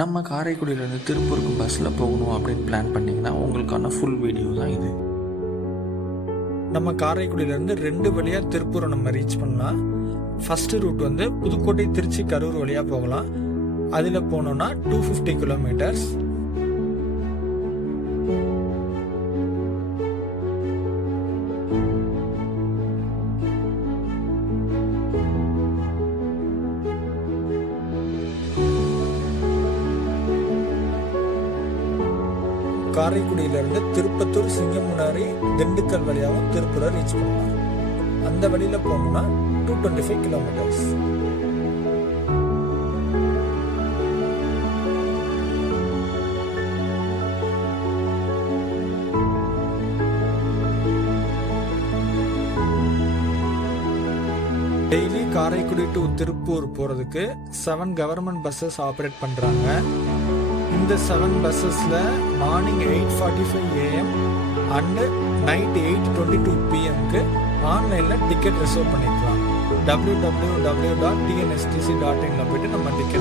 நம்ம காரைக்குடியிலேருந்து திருப்பூருக்கு பஸ்ஸில் போகணும் அப்படின்னு பிளான் பண்ணிங்கன்னா உங்களுக்கான ஃபுல் வீடியோ தான் இது. நம்ம காரைக்குடியிலேருந்து ரெண்டு வழியாக திருப்பூரை நம்ம ரீச் பண்ணலாம். ஃபஸ்ட்டு ரூட் வந்து புதுக்கோட்டை திருச்சி கரூர் வழியாக போகலாம். அதில் போனோன்னா டூ ஃபிஃப்டி கிலோமீட்டர்ஸ் காரைக்குடியிலேருந்து திருப்பத்தூர் சிங்கமுனாரி திண்டுக்கல் வழியாகவும் திருப்பூரை ரீச் பண்ணலாம். அந்த வழியில் போகணும்னா two twenty five kilometres daily Karaikudi to Tiruppur போகிறதுக்கு செவன் கவர்மெண்ட் பஸ்ஸஸ் ஆப்ரேட் பண்ணுறாங்க இந்த seven பஸ்ஸஸில் morning eight forty five AM and night eight twenty two பிஎம்க்கு ஆன்லைனில் டிக்கெட் ரிசர்வ் பண்ணிக்கலாம். W W W dot TNSTC dot இன்ல போய்ட்டு நம்ம ticket